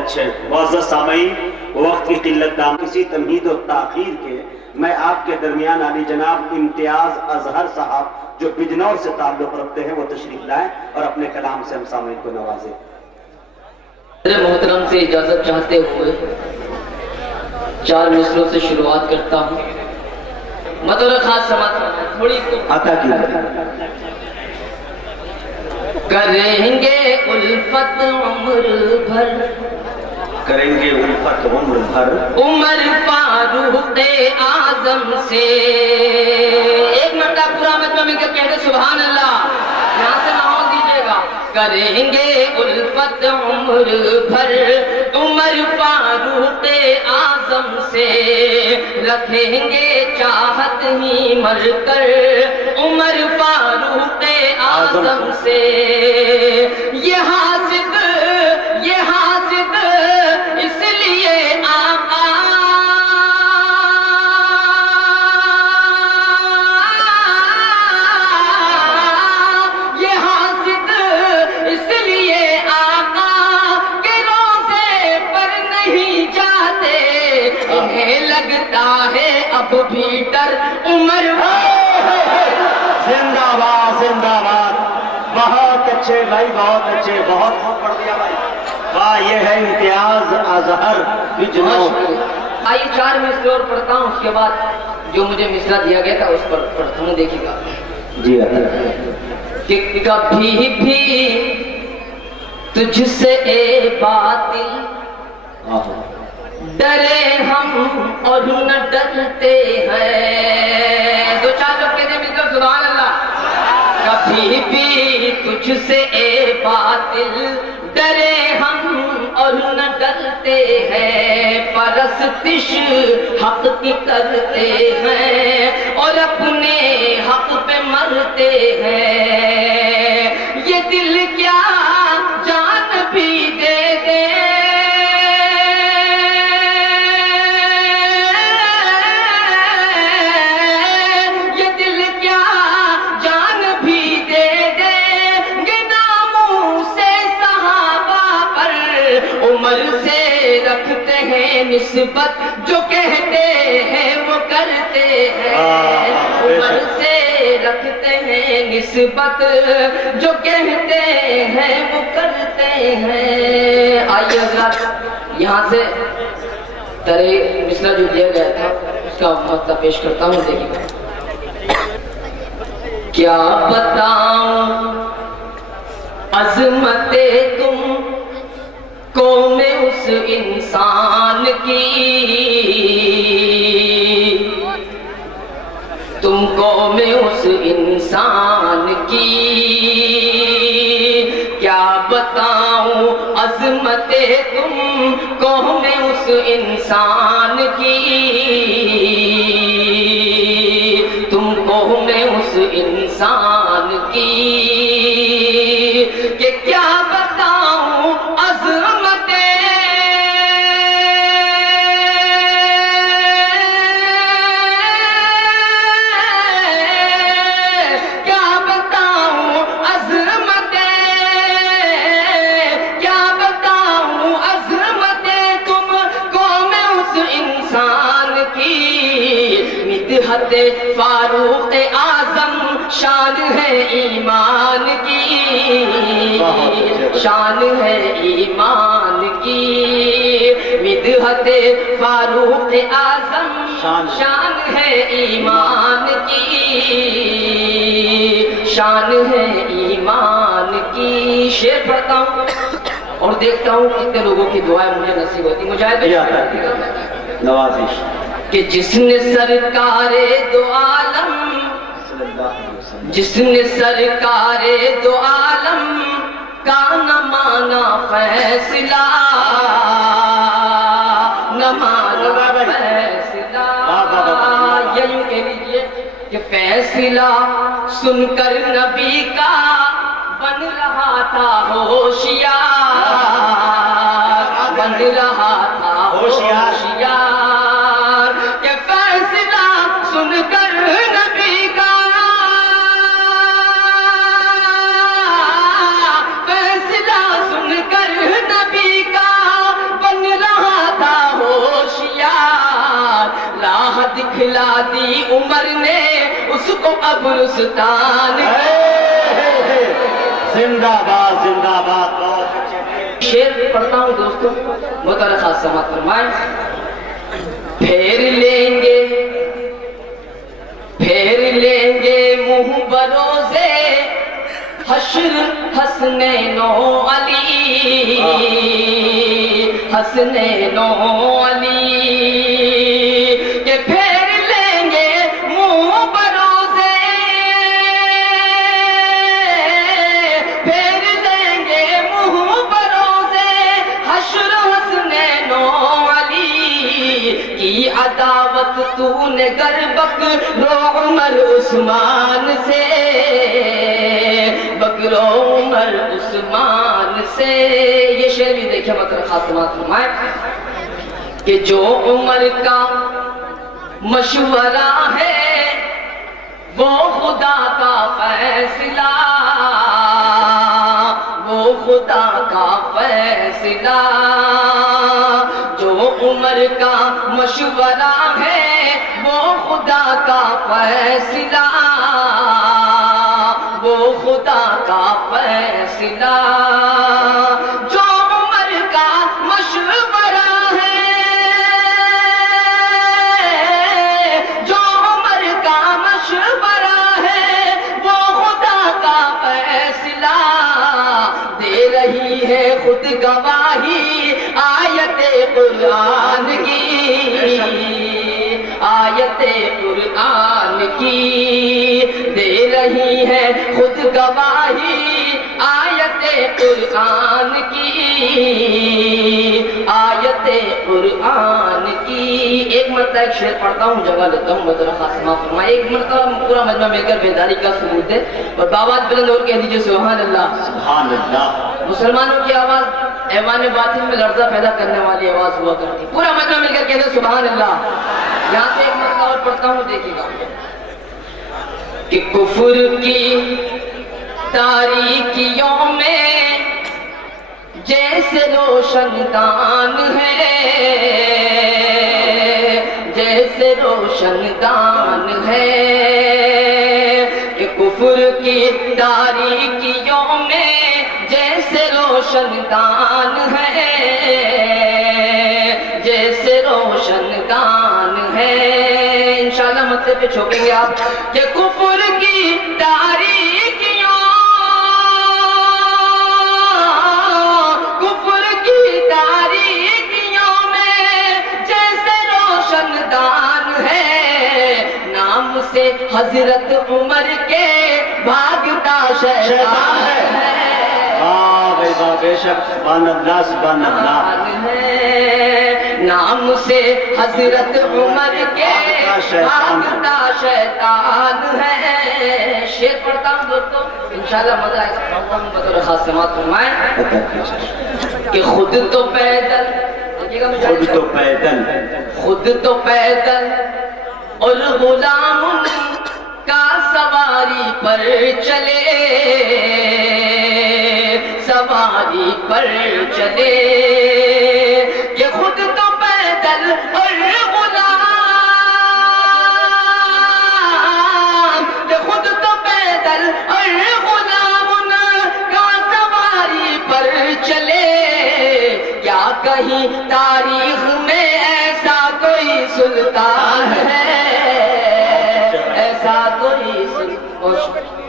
اچھے معزز سامعین، وقت کی قلت دام کسی تمہید و تاخیر کے میں آپ کے درمیان علی جناب امتیاز اظہر صاحب جو بجنور سے تعلق رکھتے ہیں وہ تشریف لائیں اور اپنے کلام سے ہم سامعین کو نوازیں۔ میرے محترم سے اجازت چاہتے ہوئے 4 مصروں سے شروعات کرتا ہوں۔ مطلب خاص سماعت تھوڑی عطا کی کریں گے الفت عمر بھر، کریں گے الفت عمر بھر عمر فاروق اعظم سے۔ ایک مرتبہ پورا مجمع مل کر کہتے سبحان اللہ، یہاں سے ماحول دیجیے گا۔ کریں گے الفت عمر بھر عمر فاروق اعظم سے، رکھیں گے چاہت ہی مر کر عمر فاروق اعظم سے۔ یہ حاسد اس لیے آقا یہ حاسد اس لیے آقا کہ روزے پر نہیں جاتے، انہیں لگتا ہے اب بھی ڈر عمر۔ زندہ باد زندہ باد، بہت اچھے بھائی، بہت اچھے، بہت خوب پڑھ دیا بھائی، واہ، یہ ہے امتیاز اظہر بجنور۔ آئیے 4 مصرے اور پڑھتا ہوں، اس کے بعد جو مجھے مصرع دیا گیا تھا اس پر پڑھتا ہوں، دیکھیے گا جی کہ کبھی بھی تجھ سے اے باطل ڈرے ہم اور نہ ڈرتے ہیں۔ 2-4 لوگ کہتے ہیں مل کر سبحان اللہ۔ کبھی بھی تجھ سے اے باطل ڈرے ہم اور نہ ڈرتے ہیں، پرستش حق کی کرتے ہیں اور اپنے حق پہ مرتے ہیں۔ یہ دل کیا جان بھی دے دے، عمر سے رکھتے ہیں نسبت، جو کہتے ہیں وہ کرتے ہیں۔ عمر سے رکھتے ہیں نسبت، جو کہتے ہیں وہ کرتے ہیں۔ آئیے حضرات، یہاں سے ترے مصرع جو دیا گیا تھا اس کا مطلب پیش کرتا ہوں، دیکھیے کیا بتاؤں عظمت تم کو میں اس انسان کی، تم کو میں اس انسان کی، کیا بتاؤں عظمت تم کو میں اس انسان کی، تم کو میں اس انسان کی، کہ کیا بتاؤں عظمت فاروق اعظم، شان ہے ایمان کی، شان ہے ایمان کی، مدحت فاروق اعظم شان ہے ایمان کی، شان ہے ایمان کی۔ شعر پڑھتا ہوں اور دیکھتا ہوں کتنے لوگوں کی دعائیں مجھے نصیب ہوتی۔ مجاہد نوازش کہ جس نے سرکار دو عالم، جس نے سرکار دو عالم کا نہ مانا فیصلہ، نہ مانا فیصلہ، یہ یوں کہہ لیجئے کہ فیصلہ سن کر نبی کا بن رہا تھا ہوشیار، بن رہا تھا ہوشیار، کہ فیصلہ سن کر نبی کا، فیصلہ سن کر نبی کا دکھلا دی عمر نے اس کو قبرستان. زندہ باد زندہ باد. بہت اچھے شعر پڑھتا ہوں دوستوں، مطالعہ خاص سماعت فرمائیں. پھیر لیں گے منہ بروزے حشر حسنین و علی، حسنین و علی کہ پھیر لیں گے منہ بروزے، پھیر لیں گے منہ بروزے حشر حسنین و علی کی عداوت تو نے گر بکرو عمر عثمان سے، بکرو عمر عثمان سے. یہ شعر بھی دیکھیں مطلب خاتمات فرمائے کہ جو عمر کا مشورہ ہے وہ خدا کا فیصلہ، وہ خدا کا فیصلہ. جو عمر کا مشورہ ہے وہ خدا کا فیصلہ، وہ خدا کا فیصلہ. جو عمر کا مشورہ ہے، جو عمر کا مشورہ ہے وہ خدا کا فیصلہ. دے رہی ہے خود گواہی آیت قرآن کی، آیت قرآن کی دے رہی ہے خود گواہی آیت قرآن کی، آیت قرآن کی. ایک مرتبہ ایک شعر پڑھتا ہوں، جگہ لیتا ہوں، مطلب خاتمہ فرمائے. ایک مرتبہ پورا مجمع مل کر بیداری کا ثبوت ہے اور باوات بلند اور کہہ دیجئے سبحان اللہ. سبحان اللہ. مسلمانوں کی آواز ایوان باطن میں لرزہ پیدا کرنے والی آواز ہوا کرتی. پورا مجمع مل کر کہتے سبحان اللہ. یہاں سے ایک مرتبہ اور پڑھتا ہوں، دیکھیے گا کہ کفر کی تاریکیوں میں جیسے روشن دان ہے، جیسے روشن دان ہے کہ کفر کی تاریکیوں میں جیسے روشن دان ہے، جیسے روشن دان ہے. انشاءاللہ مسئلے پہ چھوکیں گے آپ کہ کفر کی تاریکیوں، کفر کی تاریکیوں میں جیسے روشن دان ہے. نام سے حضرت عمر کے بھاگتا شیطان ہے. بے شک سبحان اللہ سبحان اللہ. نام سے حضرت عمر کے بھاگتا شیطان ہے. شعر پڑھتا ہوں دوستوں، انشاءاللہ مزہ آئے گا. پڑھتا ہوں بطور خاص سماعت فرمائیں کہ خود تو پیدل، خود تو پیدل، خود تو پیدل اور غلام کا سواری پر چلے، سواری پر چلے کہ خود تو پیدل اور غلام، کہ خود تو پیدل اور غلام کا سواری پر چلے. کیا کہیں تاریخ میں ایسا کوئی سلطان ہے، ایسا کوئی سلطان